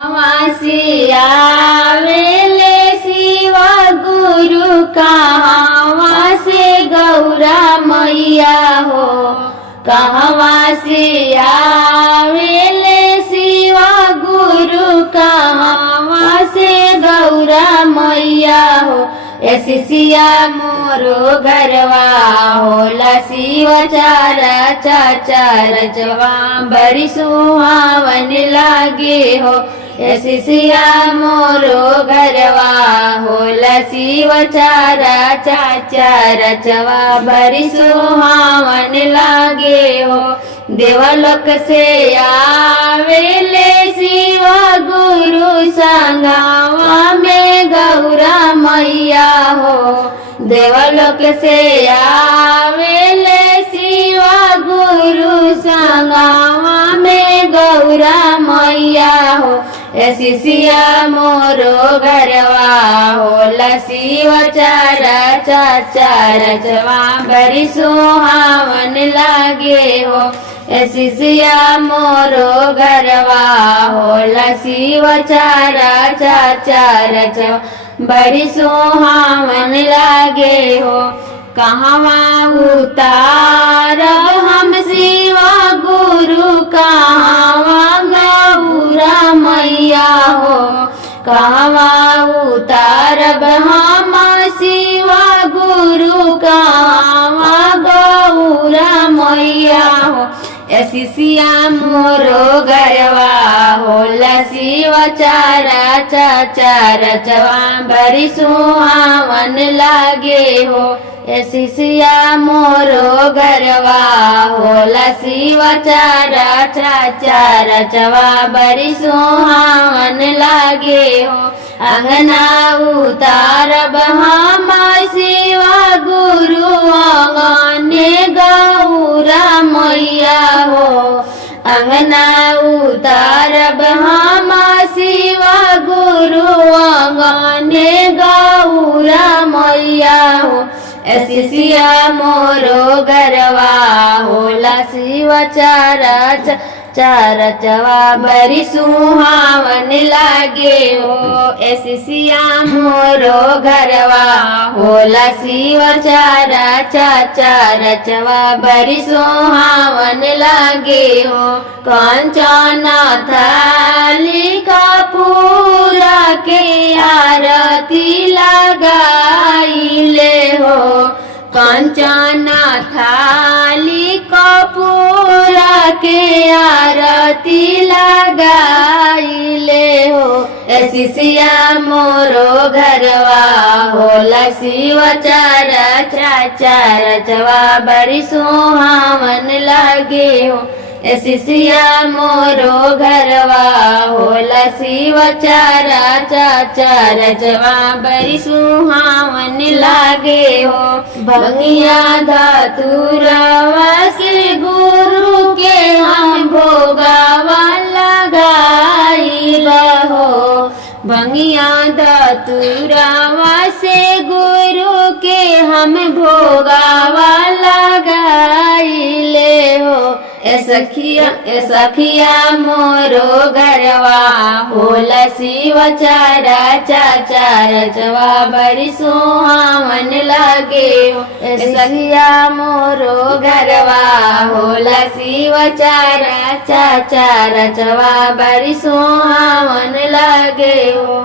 वासी आवेले शिव गुरु कहवा से गौरा मैया हो। कहवा से आवेले शिव गुरु कहवा से गौरा मैया हो। एसिया मोरो घरवा होला शिव चारा चाचार जवा बड़ी सुहावन लागे हो। एसिया मोरो घरवा होला शिव चारा चाचार जवा बड़ी सुहावन लागे हो। देवलोक से आवेले शिव गुरु संगवा में गौरा मैया हो। देवलोक से आवेले शिव गुरु संगवा में गौरा मैया हो। एसिया मोरो घरवा होला शिव चारा चाचार जवा बड़ी सुहावन लागे हो। एसिया मोरो घरवा होला शिव चारा चाचार जवा बड़ी सुहावन लागे हो। कहवा उतारब हम शिव गुरु कहवा गौरा मैया हो। कहवा उतारब हम शिव गुरु कहवा गौरा मैया हो। एसिया मोरो घरवा होला शिव चारा चाचार जवा बड़ी सुहावन लागे हो। एसिया मोरो घरवा होला शिव चारा चाचार जवा बड़ी सुहावन लागे हो। अंगना उतारब हम शिव गुरु अंगने गौरा मैया हो। अंगना उतारब हम शिव गुरु अंगने गौरा मैया हो। एसिया मोरो घरवा होला शिव चारा चार जवा बड़ी सुहावन लागे हो। एसिया मोरो घरवा होला शिव चारा चाचार जवा बड़ी सुहावन लागे हो। कंचना थाली कपूरा के आरती लगाइले हो। कंचना थाली कपूरा के आरती लगाइले हो। एसिया मोरो घरवा होला शिव चारा चाचार जवा बड़ी सुहावन लागे हो। एसिया मोरो घरवा होला शिव चारा चाचार जवा बड़ी सुहावन लागे हो। भंगिया धतुरवा से गुरु के हम भोगावा लगाई हो। भंगिया धतुरवा से गुरु के हम भोगावा लगाइले हो। सखिया मोरो घरवा होला शिव चारा चाचार जवा बड़ी सुहावन लागे हो। सखिया मोरो घरवा होला शिव चारा चाचार जवा बड़ी सुहावन लागे हो।